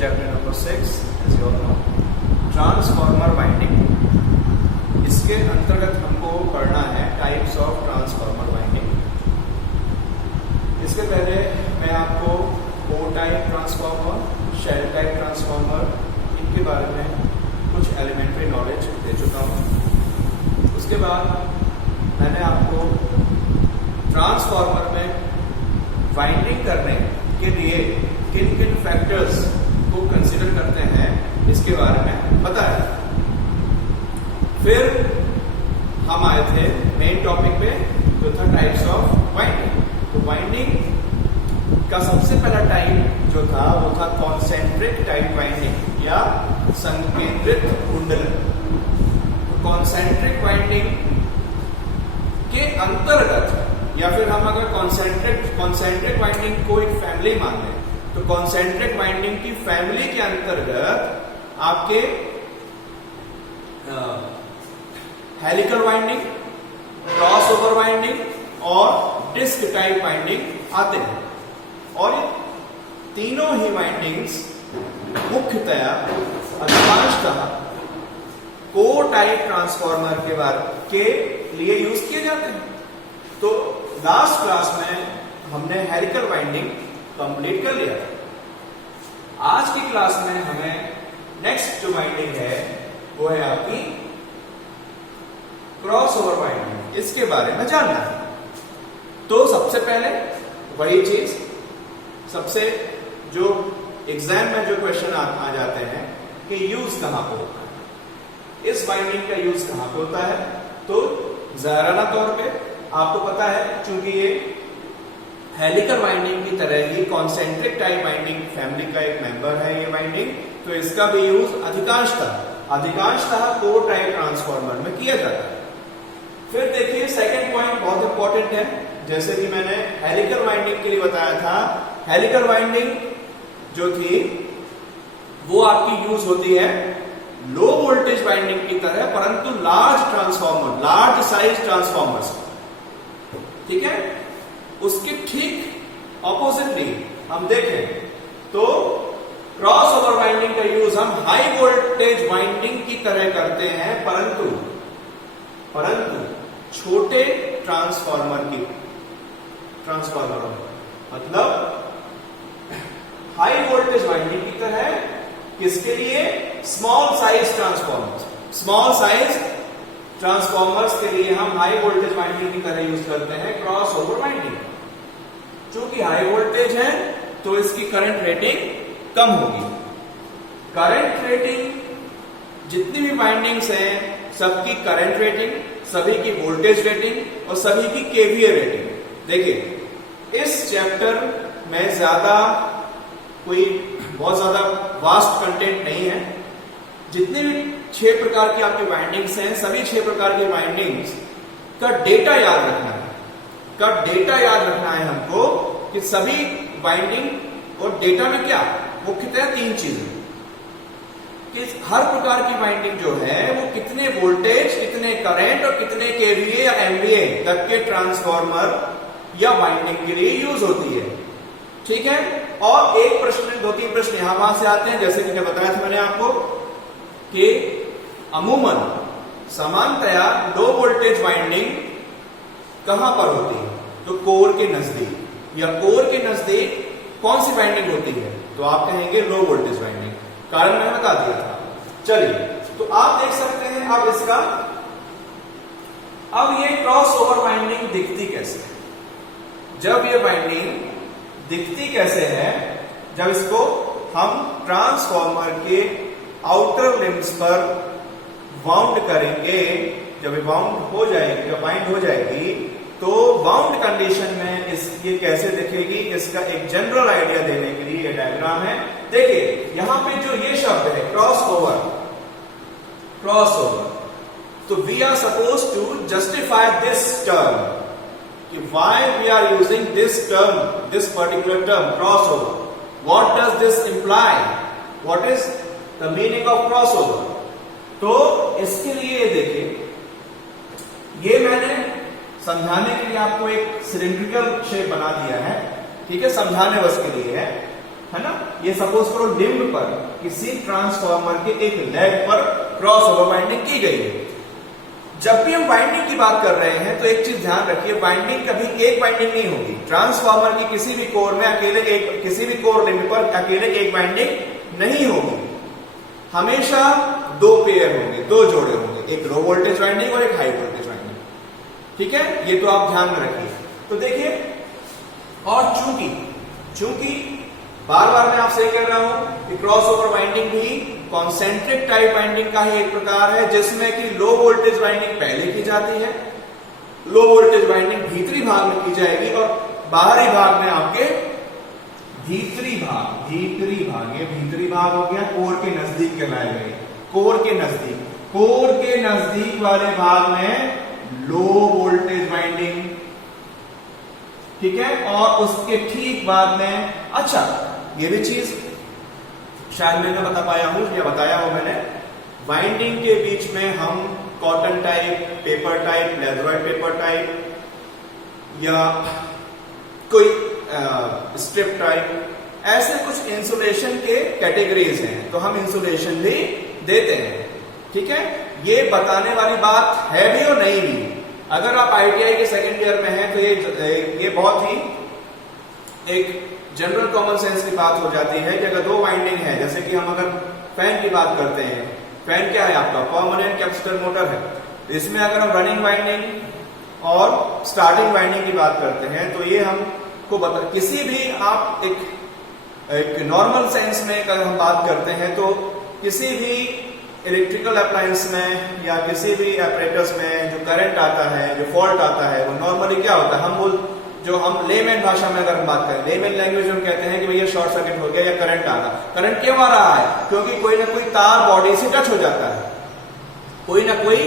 chapter number 6, as you all know, transformer winding. इसके अंतर्गत हमको पढ़ना है टाइप्स ऑफ ट्रांसफॉर्मर वाइंडिंग। इसके पहले मैं आपको ओ type transformer, shell type transformer, इनके बारे में कुछ एलिमेंट्री नॉलेज दे चुका हूँ। उसके बाद मैंने आपको ट्रांसफॉर्मर में वाइंडिंग करने के लिए किन किन फैक्टर्स को कंसीडर करते हैं इसके बारे में बताया। फिर हम आए थे मेन टॉपिक पे, जो था टाइप्स ऑफ वाइंडिंग। तो वाइंडिंग का सबसे पहला टाइप जो था वो था कॉन्सेंट्रिक टाइप वाइंडिंग या संकेंद्रित कुंडलन। तो कॉन्सेंट्रिक वाइंडिंग के अंतर्गत, या फिर हम अगर कॉन्सेंट्रिक वाइंडिंग को एक फैमिली मान लें, तो कॉन्सेंट्रिक वाइंडिंग की फैमिली के अंतर्गत आपके helical winding, cross over winding और डिस्क टाइप वाइंडिंग आते हैं। और ये तीनों ही वाइंडिंग्स मुख्यतया अधिकांशतः कोर टाइप ट्रांसफॉर्मर के लिए यूज किए जाते हैं। तो लास्ट क्लास में हमने हेलिकल वाइंडिंग कंप्लीट कर लिया। आज की क्लास में हमें नेक्स्ट जो वाइंडिंग है वो है आपकी क्रॉस ओवर वाइंडिंग। इसके बारे में जानना है। तो सबसे पहले वही चीज, सबसे जो एग्जाम में जो क्वेश्चन आ जाते हैं कि यूज कहां पे होता है, इस वाइंडिंग का यूज कहां पे होता है। तो ज़ाहिराना तौर पे आपको पता है, चूंकि ये हेलिकल वाइंडिंग की तरह ही कॉन्सेंट्रिक टाइप वाइंडिंग फैमिली का एक मेंबर है ये वाइंडिंग, तो इसका भी यूज अधिकांशतः कोर टाइप ट्रांसफॉर्मर में किया जाता है। फिर देखिए सेकंड पॉइंट बहुत इंपॉर्टेंट है, जैसे कि मैंने हेलिकल वाइंडिंग के लिए बताया था। हेलिकल वाइंडिंग जो थी वो आपकी यूज होती है लो वोल्टेज वाइंडिंग की तरह, परंतु large transformer, large size transformers, ठीक है। उसके ठीक ऑपोजिटली हम देखें तो क्रॉस ओवर वाइंडिंग का यूज हम हाई वोल्टेज वाइंडिंग की तरह करते हैं, परंतु छोटे ट्रांसफॉर्मर मतलब हाई वोल्टेज वाइंडिंग की तरह, किसके लिए? स्मॉल साइज ट्रांसफॉर्मर्स के लिए हम हाई वोल्टेज वाइंडिंग की तरह यूज करते हैं क्रॉस ओवर वाइंडिंग। चूंकि हाई वोल्टेज है तो इसकी करंट रेटिंग कम होगी। करंट रेटिंग जितनी भी वाइंडिंग्स हैं सबकी करंट रेटिंग, सभी की वोल्टेज रेटिंग और सभी की केवीए रेटिंग। देखिए इस चैप्टर में बहुत ज्यादा वास्ट कंटेंट नहीं है। जितने भी 6 प्रकार की आपकी वाइंडिंग्स हैं, सभी 6 प्रकार की वाइंडिंग्स का डेटा याद रखना है हमको कि सभी वाइंडिंग और डेटा में क्या मुख्यतः 3 चीजें, कि हर प्रकार की वाइंडिंग जो है वो कितने वोल्टेज, कितने करंट और कितने केवीए या एमवीए तक के ट्रांसफॉर्मर या वाइंडिंग के लिए यूज होती है, ठीक है। और एक प्रश्न, 2-3 प्रश्न यहां वहां से आते हैं, जैसे कि बताया था मैंने आपको कि अमूमन सामान्यतया लो वोल्टेज वाइंडिंग कहां पर होती है, तो कोर के नजदीक, या कोर के नजदीक कौन सी वाइंडिंग होती है, तो आप कहेंगे लो वोल्टेज वाइंडिंग। कारण मैंने बता दिया था। चलिए, तो आप देख सकते हैं अब इसका, अब ये क्रॉस ओवर वाइंडिंग दिखती कैसे है। जब ये वाइंडिंग दिखती कैसे है, जब इसको हम ट्रांसफॉर्मर के आउटर लिम्स पर वाउंड करेंगे, जब ये वाउंड हो जाएगी, जब बाइंड हो जाएगी, तो बाउंड कंडीशन में ये कैसे दिखेगी, इसका एक जनरल आइडिया देने के लिए ये डायग्राम है। देखिए यहां पे जो ये शब्द है क्रॉस ओवर, तो we are suppose to justify this term, कि why we are using this term, this particular term cross over, what does this imply, what is the meaning of cross over. तो इसके लिए देखिए, ये मैंने समझाने के लिए आपको एक सिलिंड्रिकल शेप बना दिया है, ठीक है, समझाने बस के लिए है ना। ये सपोज करो लिंब पर किसी ट्रांसफार्मर के एक लेग पर क्रॉस ओवर वाइंडिंग की गई है। जब भी हम वाइंडिंग की बात कर रहे हैं तो एक चीज ध्यान रखिए, वाइंडिंग कभी एक वाइंडिंग नहीं होगी। ट्रांसफार्मर की किसी भी कोर में अकेले एक, किसी भी कोर लिंब पर अकेले एक वाइंडिंग नहीं होगी, हमेशा दो पेयर होंगे, दो जोड़े होंगे, एक लो वोल्टेज वाइंडिंग और एक हाई वोल्टेज वाइंडिंग। ठीक है, ये तो आप ध्यान में रखिए। तो देखिए, और चूंकि बार बार मैं आपसे कह रहा हूं कि क्रॉस ओवर वाइंडिंग भी कॉन्सेंट्रिक टाइप वाइंडिंग का ही एक प्रकार है, जिसमें कि लो वोल्टेज वाइंडिंग पहले की जाती है, लो वोल्टेज वाइंडिंग भीतरी भाग में की जाएगी और बाहरी भाग में आपके भीतरी भाग, ये भीतरी भाग हो गया, कोर के नजदीक कहलाए गए, कोर के नजदीक वाले भाग में लो वोल्टेज वाइंडिंग, ठीक है। और उसके ठीक बाद में, अच्छा ये भी चीज शायद मैंने बताया हो मैंने, वाइंडिंग के बीच में हम cotton type, paper type, leatherette paper type या कोई स्ट्रिप टाइप, ऐसे कुछ इंसुलेशन के कैटेगरीज हैं, तो हम इंसुलेशन भी देते हैं। ठीक है, ये बताने वाली बात है भी और नहीं भी। अगर आप आईटीआई के सेकेंड ईयर में हैं तो ये बहुत ही एक जनरल कॉमन सेंस की बात हो जाती है कि अगर दो वाइंडिंग है, जैसे कि हम अगर फैन की बात करते हैं, फैन क्या है आपका, परमानेंट कैपेसिटर मोटर है, तो इसमें अगर हम रनिंग वाइंडिंग और स्टार्टिंग वाइंडिंग की बात करते हैं तो ये हमको बता, किसी भी आप एक नॉर्मल सेंस में अगर हम बात करते हैं तो किसी भी इलेक्ट्रिकल अप्लायंस में या किसी भी ऑपरेटर्स में जो करंट आता है, जो फॉल्ट आता है, वो नॉर्मली क्या होता है, जो हम लेमैन भाषा में अगर हम बात करें, लेमैन लैंग्वेज में हम कहते हैं कि भैया शॉर्ट सर्किट हो गया या करंट आ रहा। करंट क्यों आ रहा है? क्योंकि कोई ना कोई तार बॉडी से टच हो जाता है, कोई ना कोई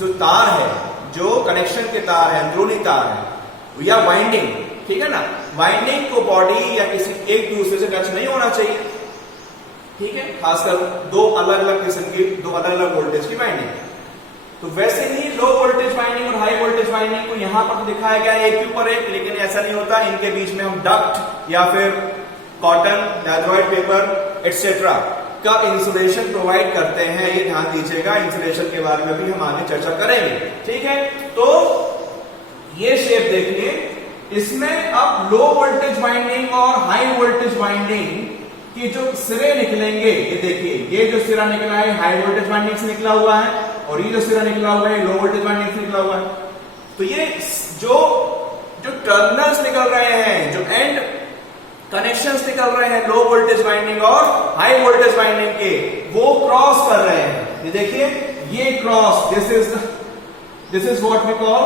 जो तार है, जो कनेक्शन के तार है, अंदरूनी तार है या वाइंडिंग, ठीक है ना, वाइंडिंग को बॉडी या किसी एक दूसरे से टच नहीं होना चाहिए। ठीक है, खासकर दो अलग अलग किस्म की, दो अलग अलग वोल्टेज की वाइंडिंग। तो वैसे ही लो वोल्टेज वाइंडिंग और हाई वोल्टेज वाइंडिंग को यहां पर दिखाया गया है एक के ऊपर एक, लेकिन ऐसा नहीं होता। इनके बीच में हम डक्ट या फिर कॉटन, लेदराइट पेपर एक्सेट्रा का इंसुलेशन प्रोवाइड करते हैं। ये ध्यान दीजिएगा, इंसुलेशन के बारे में भी हम आगे चर्चा करेंगे। ठीक है, तो ये शेप देखिए, इसमें अब लो वोल्टेज वाइंडिंग और हाई वोल्टेज वाइंडिंग कि जो सिरे निकलेंगे, ये देखिए, ये जो सिरा निकला है हाई वोल्टेज वाइंडिंग से निकला हुआ है और ये जो सिरा निकला हुआ है लो वोल्टेज वाइंडिंग से निकला हुआ है। तो ये जो टर्मिनल्स निकल रहे हैं, जो एंड कनेक्शंस निकल रहे हैं लो वोल्टेज वाइंडिंग और हाई वोल्टेज वाइंडिंग के, वो क्रॉस कर रहे हैं। ये देखिए, ये cross, this is what we call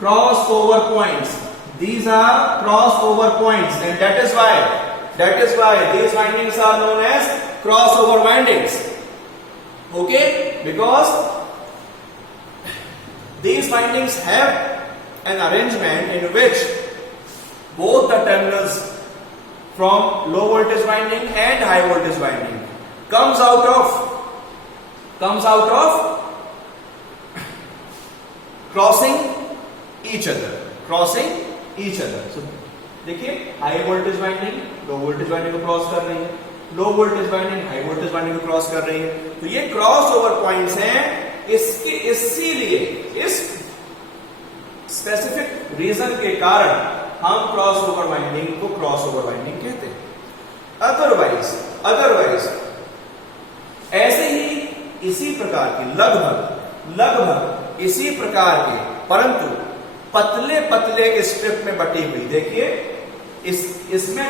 crossover points. These are crossover points, and that is why these windings are known as crossover windings. Okay, because these windings have an arrangement in which both the terminals from low voltage winding and high voltage winding comes out of crossing each other. So देखिए, high voltage winding लो voltage winding को cross कर रही है, लो voltage winding high voltage winding को cross कर रही है। तो ये क्रॉस ओवर पॉइंट्स हैं। इसीलिए इस स्पेसिफिक रीजन के कारण हम क्रॉस ओवर वाइंडिंग को क्रॉस ओवर वाइंडिंग कहते हैं। अदरवाइज ऐसे ही इसी प्रकार की लगभग इसी प्रकार के, परंतु पतले पतले स्ट्रिप में बटी हुई, देखिए इसमें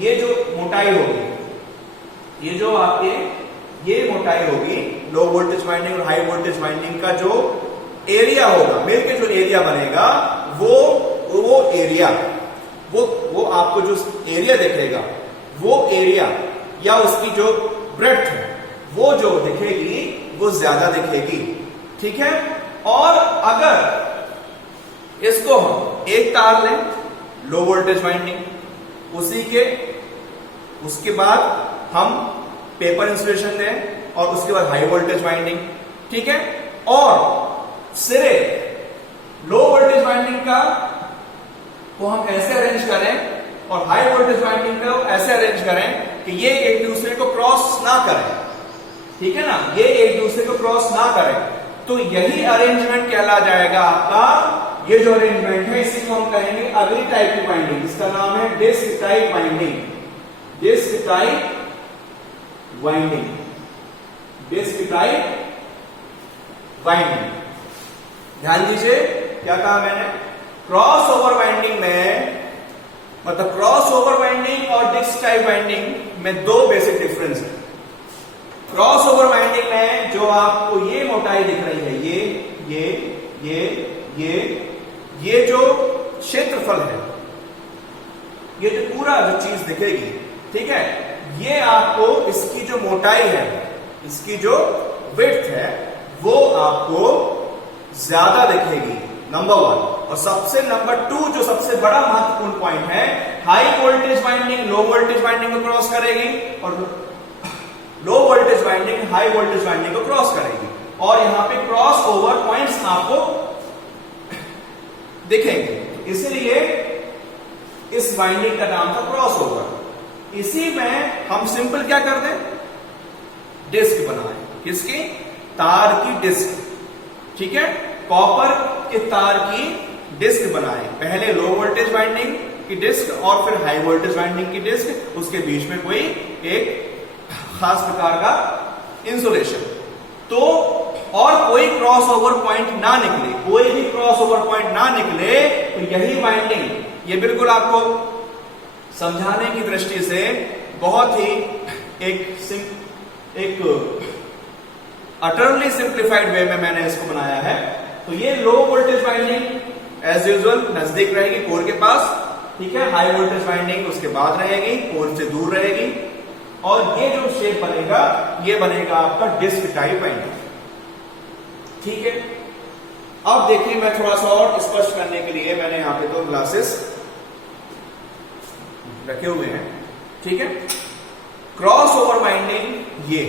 ये जो मोटाई होगी, ये जो आपके ये मोटाई होगी लो वोल्टेज वाइंडिंग और हाई वोल्टेज वाइंडिंग का जो एरिया होगा, मिलकर जो एरिया बनेगा, वो एरिया, वो आपको जो एरिया दिखेगा, वो एरिया या उसकी जो ब्रेड्थ है, वो जो दिखेगी वो ज्यादा दिखेगी। ठीक है, और अगर इसको हम एक तार लें लो वोल्टेज वाइंडिंग, उसके बाद हम पेपर इंसुलेशन दें और उसके बाद हाई वोल्टेज वाइंडिंग, ठीक है, और सिरे लो वोल्टेज वाइंडिंग का को हम ऐसे अरेंज करें और हाई वोल्टेज वाइंडिंग को ऐसे अरेंज करें कि ये एक दूसरे को क्रॉस ना करें, ठीक है ना, ये एक दूसरे को क्रॉस ना करें, तो यही अरेंजमेंट कहला जाएगा आपका। ये जो अरेंजमेंट है इसी को हम कहेंगे अगली टाइप की वाइंडिंग, इसका नाम है disc type winding. Disc type winding, disc type winding. ध्यान दीजिए क्या कहा मैंने, क्रॉस ओवर वाइंडिंग में, मतलब क्रॉस ओवर वाइंडिंग और डिस्क टाइप वाइंडिंग में दो बेसिक डिफरेंस है। क्रॉस ओवर वाइंडिंग में जो आपको ये मोटाई दिख रही है, ये जो क्षेत्रफल है, ये जो पूरा जो चीज दिखेगी, ठीक है, ये आपको इसकी जो मोटाई है, इसकी जो विड्थ है, वो आपको ज्यादा दिखेगी, नंबर 1। और सबसे नंबर 2 जो सबसे बड़ा महत्वपूर्ण पॉइंट है, हाई वोल्टेज वाइंडिंग लो वोल्टेज वाइंडिंग को क्रॉस करेगी और लो voltage winding high voltage winding को क्रॉस करेगी। और यहां पे क्रॉस ओवर पॉइंट्स आपको दिखेंगे, इसलिए इस वाइंडिंग का नाम था क्रॉस ओवर। इसी में हम सिंपल क्या कर दें, डिस्क बनाएं, किसकी, तार की डिस्क, ठीक है, कॉपर के तार की डिस्क बनाएं। पहले लो वोल्टेज वाइंडिंग की डिस्क और फिर हाई वोल्टेज वाइंडिंग की डिस्क, उसके बीच में कोई एक खास प्रकार का इंसुलेशन, तो और कोई क्रॉस ओवर पॉइंट ना निकले, कोई भी क्रॉस ओवर पॉइंट ना निकले, तो यही वाइंडिंग, ये बिल्कुल आपको समझाने की दृष्टि से बहुत ही एक अटरली सिंप्लीफाइड वे में मैंने इसको बनाया है। तो ये low voltage winding as usual नजदीक रहेगी कोर के पास, ठीक है, हाई वोल्टेज वाइंडिंग उसके बाद रहेगी, कोर से दूर रहेगी, और ये जो शेप बनेगा ये बनेगा आपका डिस्क टाइप वाइंडिंग, ठीक है। अब देखिए मैं थोड़ा सा और स्पष्ट करने के लिए मैंने यहां पे 2 ग्लासेस रखे हुए हैं, ठीक है। क्रॉस ओवर वाइंडिंग, ये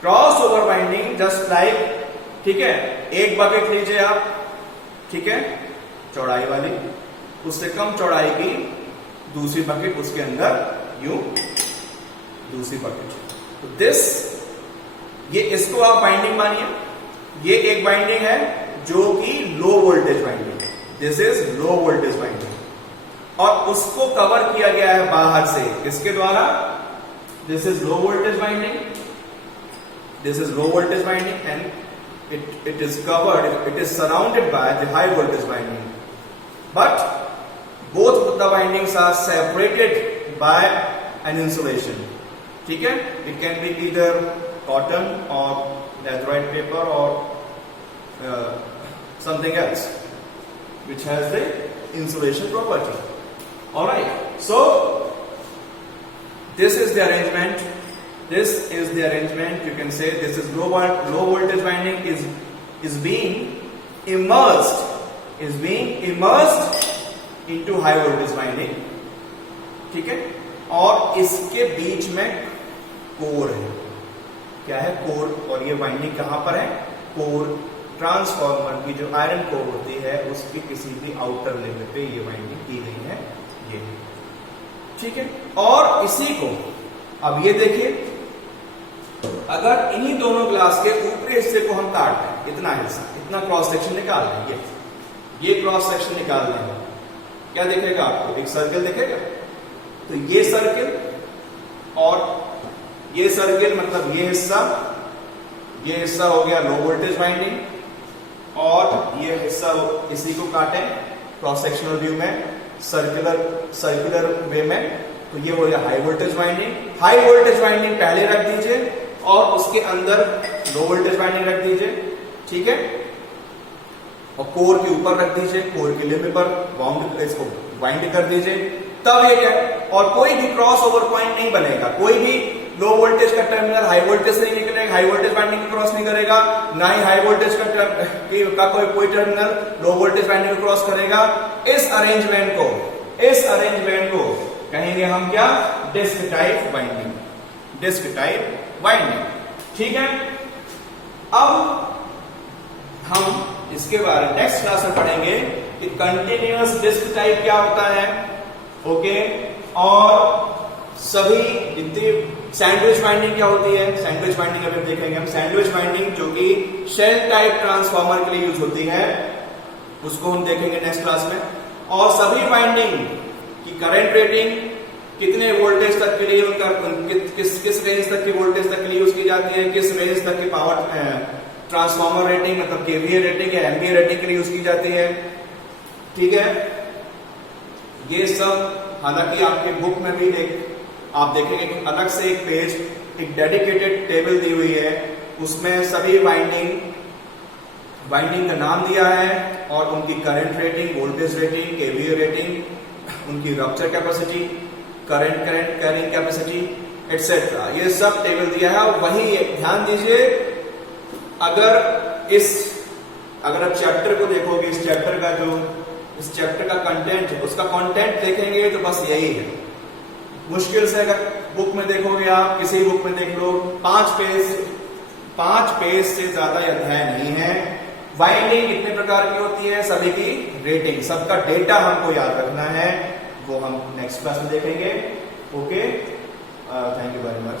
cross over winding just like, ठीक है, एक बकेट लीजिए आप, ठीक है, चौड़ाई वाली, उससे कम चौड़ाई की दूसरी बकेट, उसके अंदर यूं दूसरी बकेट, तो दिस, ये इसको आप वाइंडिंग मानिए, ये एक वाइंडिंग है जो कि लो voltage winding, this is low voltage winding, और उसको कवर किया गया है बाहर से इसके द्वारा, this is low voltage winding, this is low voltage winding and it is covered, it is surrounded by the high voltage winding, but both the windings are separated by an insulation, ठीक है, it can be either cotton or laterite paper or something else which has the insulation property. All right, so this is the arrangement. This is the arrangement. You can say this is low voltage winding is being immersed into high voltage winding, ठीक है, और इसके बीच में core है, क्या है, core, और ये वाइंडिंग कहां पर है, कोर, ट्रांसफार्मर की जो आयरन कोर होती है उसकी किसी भी आउटर लिमिट पे ये वाइंडिंग की गई है, ये, ठीक है। और इसी को अब ये देखिए, अगर इन्हीं दोनों ग्लास के ऊपरी हिस्से को हम काट दें, इतना हिस्सा, इतना क्रॉस सेक्शन निकाल दें, ये क्रॉस सेक्शन निकाल दें, क्या दिखेगा आपको, एक सर्कल दिखेगा, तो ये सर्कल और ये सर्कल, मतलब ये हिस्सा हो गया लो वोल्टेज वाइंडिंग, और ये हिस्सा इसी को काटें क्रॉस सेक्शनल व्यू में, सर्कुलर वे में, तो ये हो गया high voltage winding. High voltage winding पहले रख दीजिए और उसके अंदर लो वोल्टेज वाइंडिंग रख दीजिए, ठीक है, और कोर के ऊपर रख दीजिए, कोर के लिमिट पर बाउंड इसको वाइंड कर दीजिए, तब ये क्या, और कोई भी क्रॉस ओवर पॉइंट नहीं बनेगा, कोई भी लो वोल्टेज का टर्मिनल हाई वोल्टेज से नहीं निकलेगा, हाई वोल्टेज वाइंडिंग को क्रॉस नहीं करेगा, ना ही हाई वोल्टेज का कोई टर्मिनल लो वोल्टेज वाइंडिंग को क्रॉस करेगा। इस अरेंजमेंट को कहेंगे हम क्या, disc type winding, disc type winding, ठीक है। अब हम इसके बारे में नेक्स्ट क्लास में पढ़ेंगे कि कंटिन्यूअस डिस्क टाइप क्या होता है, ओके, और सभी जितनी सैंडविच बाइंडिंग क्या होती है, सैंडविच बाइंडिंग अभी देखेंगे हम। सैंडविच बाइंडिंग जो कि शेल टाइप ट्रांसफार्मर के लिए यूज होती है, उसको हम देखेंगे नेक्स्ट क्लास में। और सभी बाइंडिंग की करंट रेटिंग कितने वोल्टेज तक के लिए उनका किस रेंज तक की वोल्टेज तक के लिए यूज की जाती है, किस रेंज तक की पावर ट्रांसफार्मर रेटिंग मतलब केवीए रेटिंग या एमवीए रेटिंग के लिए यूज की जाती है। ठीक है, ये सब हालांकि आपके बुक में भी आप देखेंगे अलग से एक पेज, एक डेडिकेटेड टेबल दी हुई है, उसमें सभी बाइंडिंग का नाम दिया है और उनकी current rating, voltage rating, KVA rating, उनकी rupture capacity, current carrying capacity etcetera, ये सब टेबल दिया है। और वही ध्यान दीजिए, अगर आप चैप्टर को देखोगे, इस चैप्टर का कंटेंट है, उसका कंटेंट देखेंगे तो बस यही है। मुश्किल से अगर बुक में देखोगे, आप किसी बुक में देख लो, 5 पेज से ज्यादा यह अध्याय नहीं है। बाइंडिंग कितने प्रकार की होती है, सभी की रेटिंग, सबका डेटा हमको याद रखना है, वो हम नेक्स्ट क्लास में देखेंगे। Okay, thank you very much.